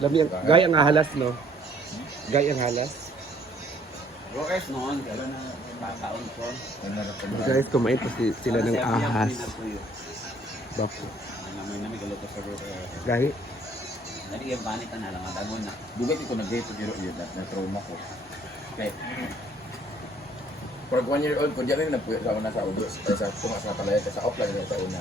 Lami ang gaya ang halas no. Gaya ang halas. Workers noon, kailan na bakaon ko. Guys, kumain pa sila ng ahas. Bako. Namoy na may galuto sa worker. Gahi. Nadi yung panik na lang, dagon na. Dugat ko nag-date to Jiro yun na trauma ko. Okay. For 1 year old ko, diyan rin nagpuyo sa una sa udo. Sa tunga sa palaya, sa offline rin sa una.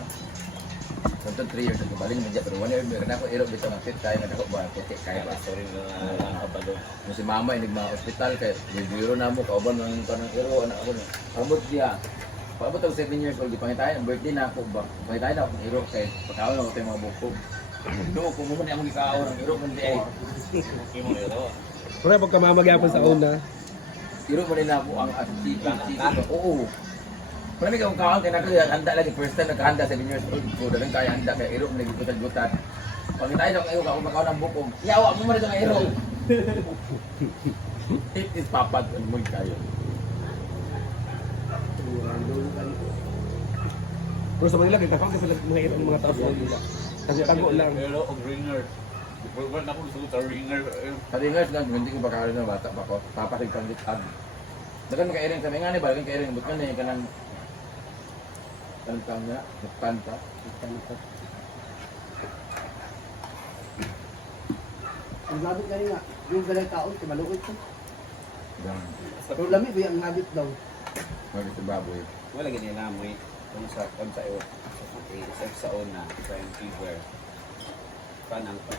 Until 3 years ago, baling medya. Pero 1 year old, na ako irog dito ng fit tayo, nagkakot ba, putik kaya ba? Sorry lang ako pa doon. Yung si mama, inig mga hospital, kaya biro na mo, kauban ng parang iro, anak ako na. Abot siya. Paabot ako 7 years old, di pangitayan, ang birthday na ako ba? Pangitayan na ako ng iro, kaya pagkaon ako tayo mga bukog. No, kung mo na akong ikaon ng iro, kundi ay. Okay mo ito. Pero pagka mamagyapon sa una. Iro mo rin ako ang activity. Oo. Marami kang kaon, kaya nakakaya, handa lagi, first time nakahanda 7 years old ko, dalang kaya handa, kaya iro mo naging gutat-gutat. Pangitayan ako ng iro, ako makaon ng bukog. Yawa mo man ito ng iro. It is papad, ang muy kayo. Pero sa Manila, kita pa sila mga irong mga taos nila. Tago lang. Pero og ringer. Program na ko sa ringer. Sa ringers nga, hindi ko baka na bata pa ko, papasig pang litag. Dagan makairing sa mga ni, balagang kairing, but man eh, kanang tantang na, tanta. Ang labit na rin nga, yung galang kaon, maluot ko. Yan, Pero lami ba yung labit daw? magit sa baboy. Wala ganyan na mo kung sa iyo. Sa una, prime fever. Panang pa.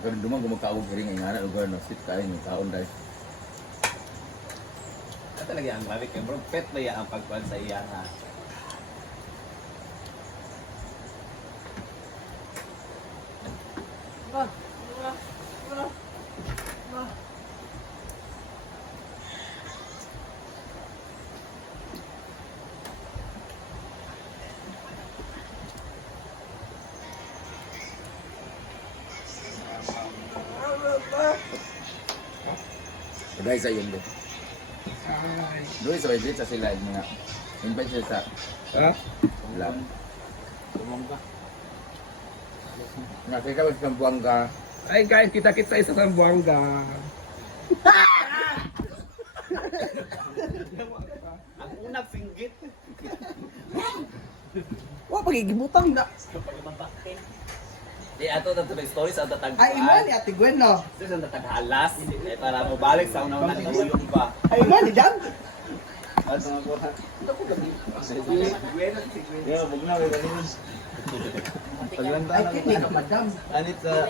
Ganun duman gumagkawag ring ang ngana lugar no sit kain yung taon dai. Ito talaga ang balik bro. Pet ba yan ang pagkuhan sa iya ha? Dai sa yun do. Doy sa edit sa sila yung mga invite sila sa Ha? lab. Tumong ka. Nakita ko sa Buanga. Ay guys, kita-kita sa isang Zamboanga. Ang unang singgit. Wa, pagigibutang na. Di ato na may stories ang tatag. Ay, iman ni Ate Gwen, no? Ito ang tataghalas. Eh para mo balik sa una-una nanguyong pa. Ay, iman ni Jan. At mga kuha. Yeah, wag na may galing. Paglanta Ay, na kit ni ka, madam. Anit sa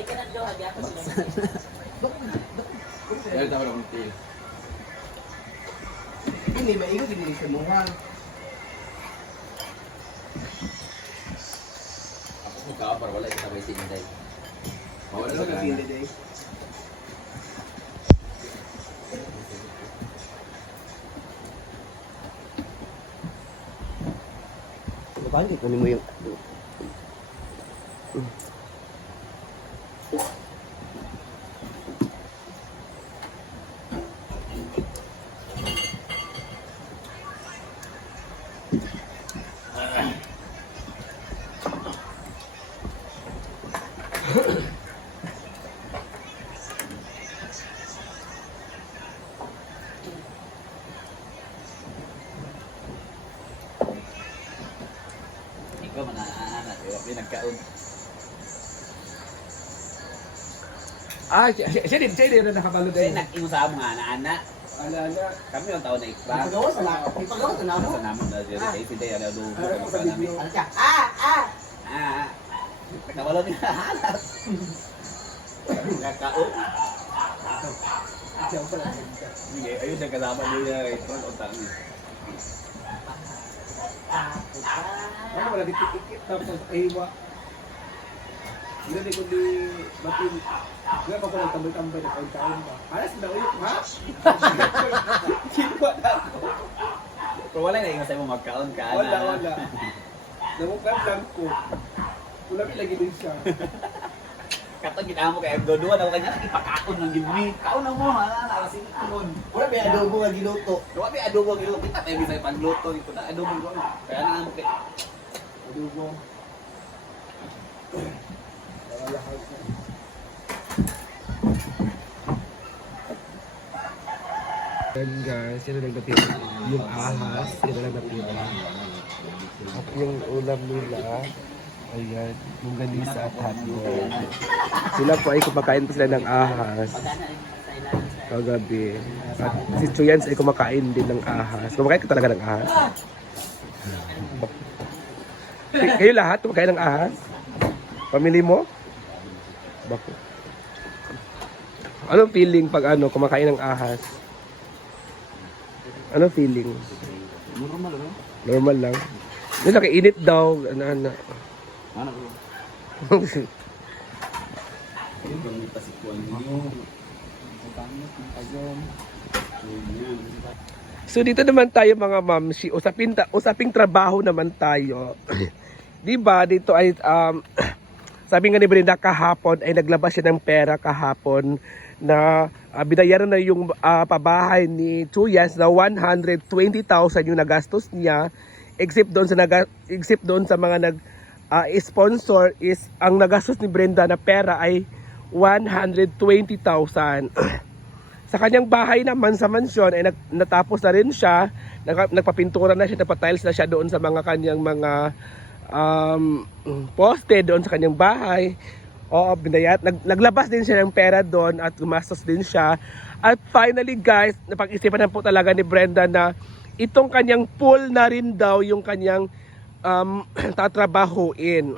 Dahil tama na kong tea. Ini, maigo, hindi sa muha. Ako kung kaapar wala ikasabay si Inday. Mawala Ano sa ka gana. sindi day? Bakit kunin mo yung ikaw mga anak, yung nagkaon. siya din na nakabalo Kaya din. nak-imo sa mga anak-anak. Ala, Kami yung taon na ikra. ipagawa sa namo. Ipagawa sa namo. Sa naman na siya, kaya si Day, ano, dugo kami pa namin. Ano siya? Ah! Nakawala niya halat. Nakaon. Siya pala. Sige, ayun na kasama niya right front o tangi. Ano wala dikit-dikit tapos iwa. Hindi ko di batin. Wala pa ko lang tambay-tambay na pagkaon ba. Alas na ulit, ha? Kinuha na ako. Pero wala na yung sa'yo mo magkaon ka na. Wala. Namukan lang ko. Wala lagi din siya. Katong ginawa mo kay Abdo-duwa na kanya ipakaon ng gibni. Kaon na mo ha, narasin kaon. Wala may adobo nga giluto. Duwa may adobo gilo kita tayo bisay pagluto ito na adobo ko. Kaya na mo kay Adobo. Yan guys, yan lang natira. Yung ahas, yan lang natira. At yung ulam nila, ayan, yung ganisa at hotdog. Sila po ay kumakain pa sila ng ahas. Kagabi. At si Chuyans ay kumakain din ng ahas. Kumakain ka talaga ng ahas? Kayo lahat kumakain ng ahas? Pamili mo? Bakit? Anong feeling pag kumakain ng ahas? Ano feeling? normal lang. Normal lang. Yung nakiinit daw. Ano. Ano ko? Yung gamit pa si Kuan niyo. So dito naman tayo mga mamsi, usaping trabaho naman tayo. 'Di ba? Dito ay sabi nga ni Brenda kahapon ay naglabas siya ng pera kahapon na binayaran na yung pabahay ni Chuyans na 120,000 yung nagastos niya, except doon sa mga sponsor is ang nagastos ni Brenda na pera ay 120,000. Sa kanyang bahay naman sa mansyon ay natapos na rin siya, nagpapintura na siya, nagpa-tiles na siya doon sa mga kanyang mga poste doon sa kanyang bahay. Oo, binayat. Naglabas din siya ng pera doon at gumastos din siya. At finally guys, napag-isipan na po talaga ni Brenda na itong kanyang pool na rin daw yung kanyang tatrabahuin.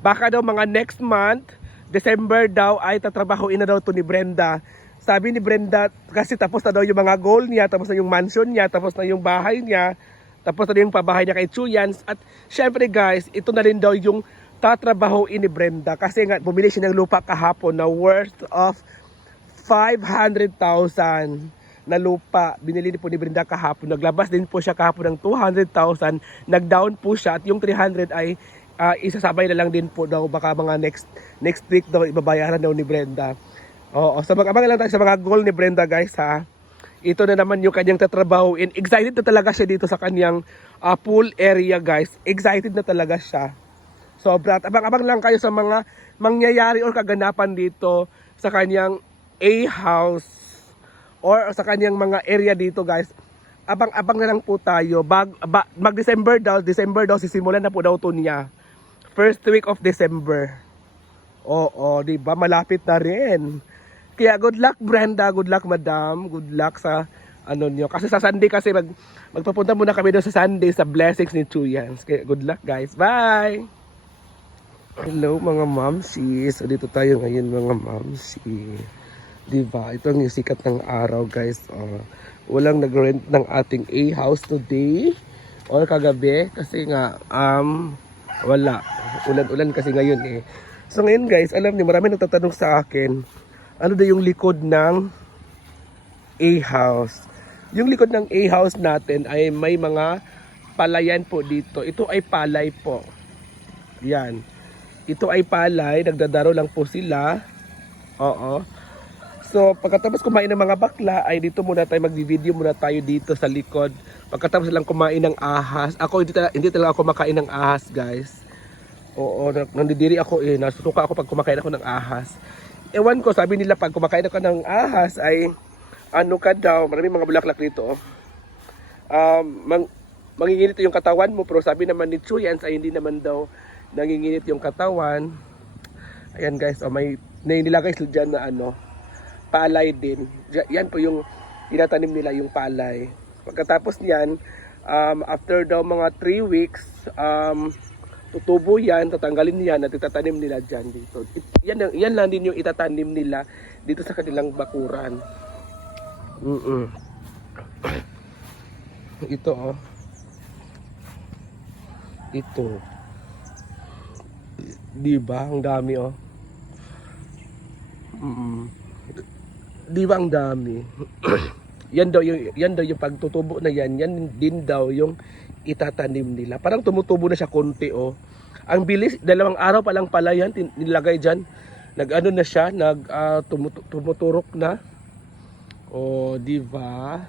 Baka daw mga next month, December daw ay tatrabahuin na daw to ni Brenda. Sabi ni Brenda, kasi tapos na daw yung mga goal niya, tapos na yung mansion niya, tapos na yung bahay niya, tapos na yung pabahay niya kay Chuyans. At syempre guys, ito na rin daw yung tatrabahuin ni Brenda. Kasi nga, bumili siya ng lupa kahapon na worth of 500,000 na lupa. Binili po ni Brenda kahapon. Naglabas din po siya kahapon ng 200,000. Nag-down po siya at yung 300 ay isasabay na lang din po daw. Baka mga next week daw ibabayaran daw ni Brenda. Oo, so mag-abang lang tayo sa mga goal ni Brenda guys ha. Ito na naman yung kanyang tatrabahuin. Excited na talaga siya dito sa kanyang pool area guys. Excited na talaga siya. Sobra. Abang-abang lang kayo sa mga mangyayari or kaganapan dito sa kanyang A-house or sa kanyang mga area dito guys. Abang-abang na lang po tayo. Mag-December daw, sisimulan na po daw to niya. First week of December. Oo, di ba? Malapit na rin. Kaya good luck Brenda, good luck madam, good luck sa nyo. Kasi sa Sunday kasi magpapunta muna kami doon sa Sunday sa blessings ni Chuyans. Kaya good luck guys. Bye! Hello mga mamsi. So dito tayo ngayon mga mamsi. Diba? Ito ang yung sikat ng araw guys. Walang nag-rent ng ating A-house today or kagabi kasi nga wala. Ulan-ulan kasi ngayon eh. So ngayon guys, alam niyo marami nagtatanong sa akin, ano daw yung likod ng A-house? Yung likod ng A-house natin ay may mga palayan po dito. Ito ay palay po. Yan. Ito ay palay, nagdadaro lang po sila. Oo. So, pagkatapos kumain ng mga bakla, ay dito muna tayo, mag-video muna tayo dito sa likod. Pagkatapos lang kumain ng ahas. Ako, hindi talaga ako makain ng ahas, guys. Oo, nandidiri ako eh. Nasusuka ako pag kumakain ako ng ahas. Ewan ko, sabi nila pag kumakain ako ng ahas ay, ano ka daw, maraming mga bulaklak dito. Manginginit yung katawan mo, pero sabi naman ni Chuyans ay hindi naman daw nanginginit yung katawan. Ayan guys, may nilagay sila dyan na palay din. Yan po yung tinatanim nila, yung palay. Pagkatapos niyan, after daw mga 3 weeks, tutubo yan, tatanggalin yan at itatanim nila dyan dito. Yan lang din yung itatanim nila dito sa kanilang bakuran. Ito ito. Diba? Ang dami Diba ang dami? yan daw yung pagtutubo na yan din daw yung itatanim nila. Parang tumutubo na siya konti Ang bilis, 2 araw pa lang pala yan, nilagay dyan. Nag-ano na siya, tumuturok na. O, di ba?